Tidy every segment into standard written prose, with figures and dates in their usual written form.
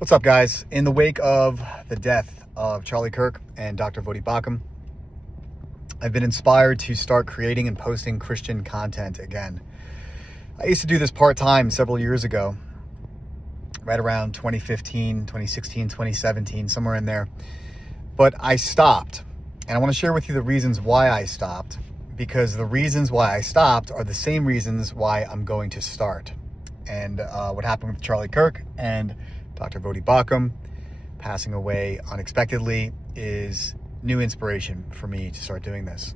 What's up, guys? In the wake of the death of Charlie Kirk and Dr. Voddie Baucham, I've been inspired to start creating and posting Christian content again. I used to do this part-time several years ago, right around 2015, 2016, 2017, somewhere in there. But I stopped, and I want to share with you the reasons why I stopped, because the reasons why I stopped are the same reasons why I'm going to start. And what happened with Charlie Kirk and Dr. Voddie Baucham passing away unexpectedly is new inspiration for me to start doing this.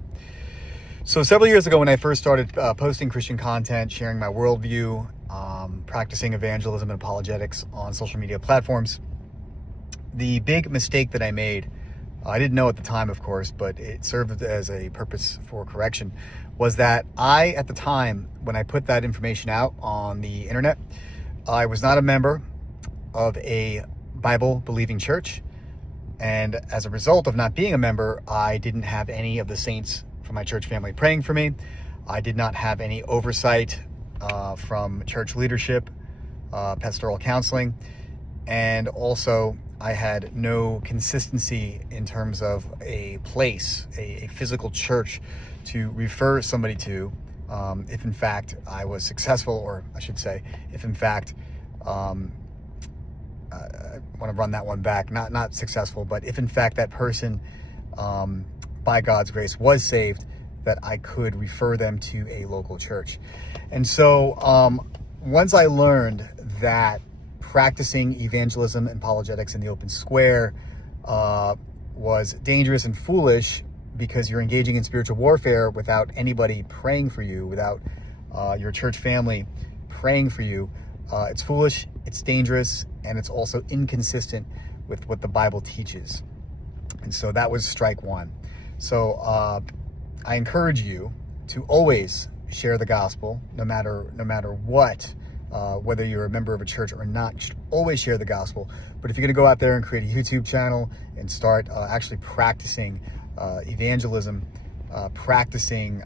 So several years ago, when I first started posting Christian content, sharing my worldview, practicing evangelism and apologetics on social media platforms, the big mistake that I made, I didn't know at the time, of course, but it served as a purpose for correction, was that I, at the time, when I put that information out on the internet, I was not a member of a Bible-believing church. And as a result of not being a member, I didn't have any of the saints from my church family praying for me. I did not have any oversight from church leadership, pastoral counseling, and also I had no consistency in terms of a place, a physical church to refer somebody to if in fact I was successful, or I should say, if in fact I want to run that one back, not successful, but if in fact that person, by God's grace, was saved, that I could refer them to a local church. And so once I learned that practicing evangelism and apologetics in the open square was dangerous and foolish, because you're engaging in spiritual warfare without anybody praying for you, without your church family praying for you, it's foolish, it's dangerous, and it's also inconsistent with what the Bible teaches. And so that was strike one. So I encourage you to always share the gospel, no matter what, whether you're a member of a church or not. You should always share the gospel. But if you're going to go out there and create a YouTube channel and start actually practicing evangelism, practicing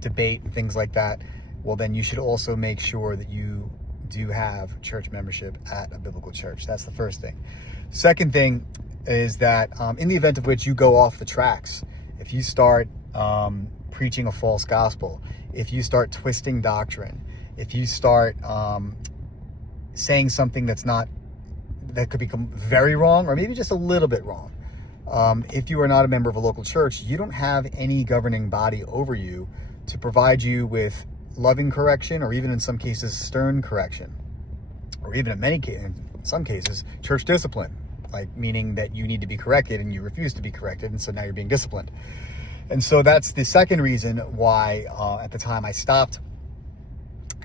debate and things like that, well, then you should also make sure that you do have church membership at a biblical church. That's the first thing. Second thing is that in the event of which you go off the tracks, if you start preaching a false gospel, if you start twisting doctrine, if you start saying something that could become very wrong, or maybe just a little bit wrong, if you are not a member of a local church, you don't have any governing body over you to provide you with loving correction, or even in some cases stern correction, or even in some cases church discipline, like meaning that you need to be corrected and you refuse to be corrected, and so now you're being disciplined. And so that's the second reason why at the time I stopped.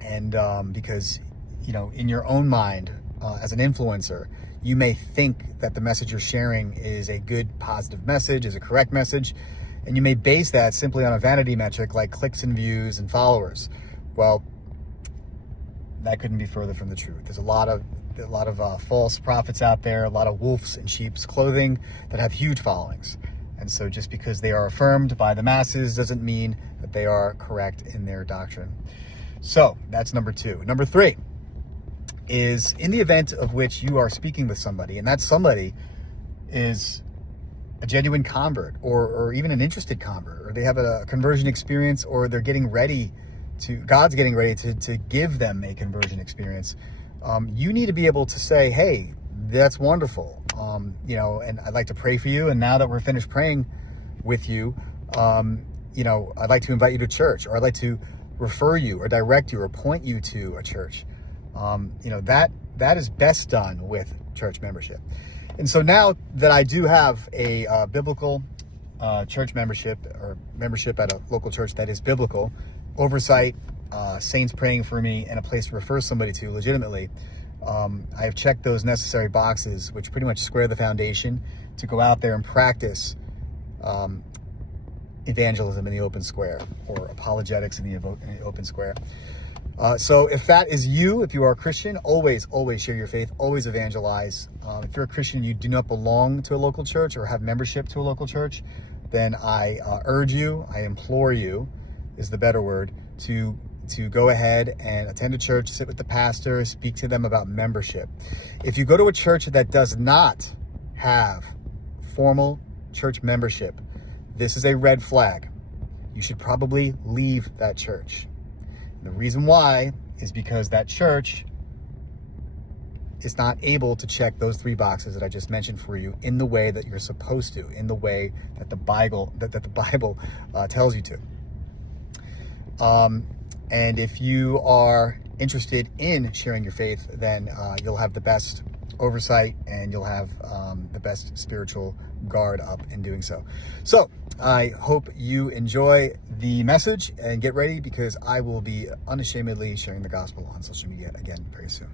And because in your own mind, as an influencer, you may think that the message you're sharing is a good, positive message, is a correct message, and you may base that simply on a vanity metric like clicks and views and followers. Well, that couldn't be further from the truth. There's a lot of false prophets out there, a lot of wolves in sheep's clothing that have huge followings. And so just because they are affirmed by the masses doesn't mean that they are correct in their doctrine. So that's number two. Number three is, in the event of which you are speaking with somebody, and that somebody is a genuine convert, or even an interested convert, or they have a conversion experience, or they're getting ready God's getting ready to give them a conversion experience, you need to be able to say, hey, that's wonderful, and I'd like to pray for you, and now that we're finished praying with you, I'd like to invite you to church, or I'd like to refer you or direct you or point you to a church. That is best done with church membership. And so now that I do have a biblical church membership, or membership at a local church that is biblical, oversight, saints praying for me, and a place to refer somebody to legitimately, I have checked those necessary boxes, which pretty much square the foundation to go out there and practice evangelism in the open square, or apologetics in the open square. So if that is you, if you are a Christian, always share your faith, always evangelize. If you're a Christian, you do not belong to a local church or have membership to a local church, then I urge you, I implore you, is the better word, to to go ahead and attend a church, sit with the pastor, speak to them about membership. If you go to a church that does not have formal church membership, this is a red flag. You should probably leave that church. And the reason why is because that church is not able to check those 3 boxes that I just mentioned for you in the way that you're supposed to, in the way that the Bible tells you to. And if you are interested in sharing your faith, then you'll have the best oversight and you'll have the best spiritual guard up in doing so. So I hope you enjoy the message and get ready, because I will be unashamedly sharing the gospel on social media again very soon.